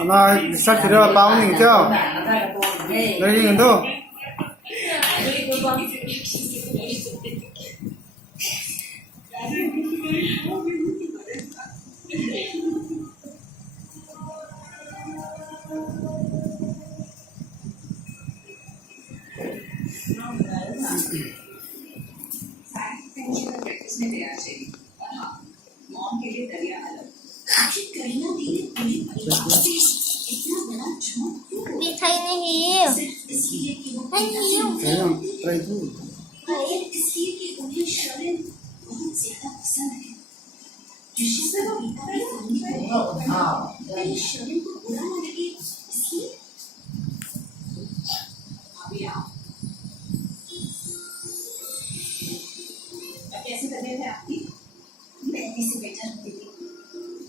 Ana sắp sửa bao nhiêu chưa? Đây đi đâu? Đi thay này hiểu. Thay hiểu. Thấy không? Đây thu.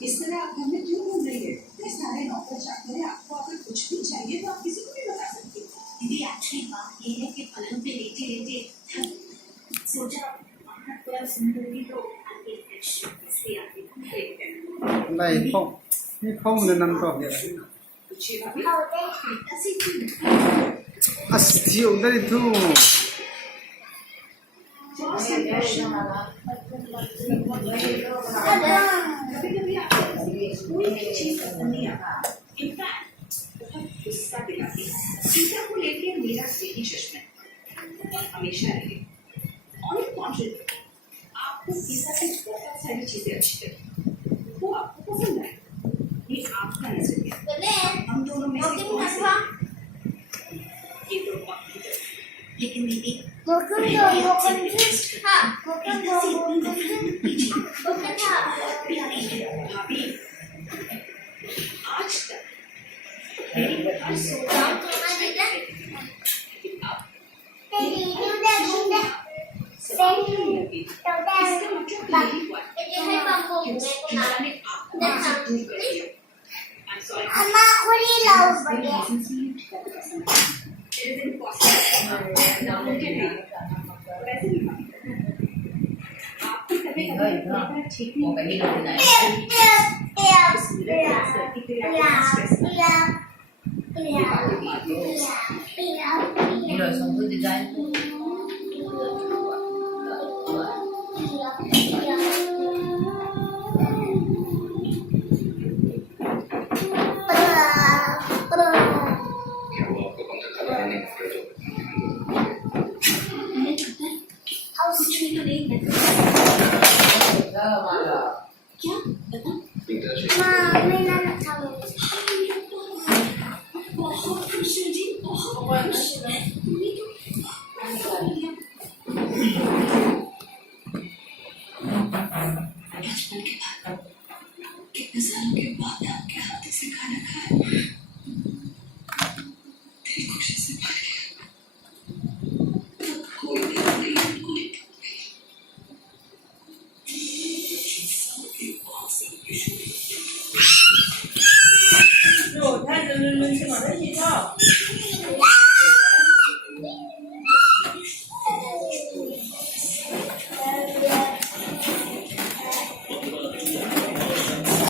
इस तरह आप घर में क्यों घूम रही है? सारे नौकर चाकर हैं, आपको अगर कुछ भी चाहिए तो आप किसी को भी बता सकती हैं। दीदी एक्चुअली बात ये है कि पलंग पे लेटे लेटे सोचा थोड़ा सुंदरी तो आगे इसलिए आगे Đây không nên nằm to. Siêu đây thu. Sita को लेके मेरा यही चश्मा हमेशा रहे और आपको सीता से बहुत सारी चीजें अच्छी लगी वो आपको पसंद आए ये आपका नजरिया हम दोनों में से कौन सा ये तो लेकिन दीदी भाभी आज तक मेरी हर सोच rồi xong cứ design क्या बता बहुत खुश हूँ जी बहुत खुश हाँ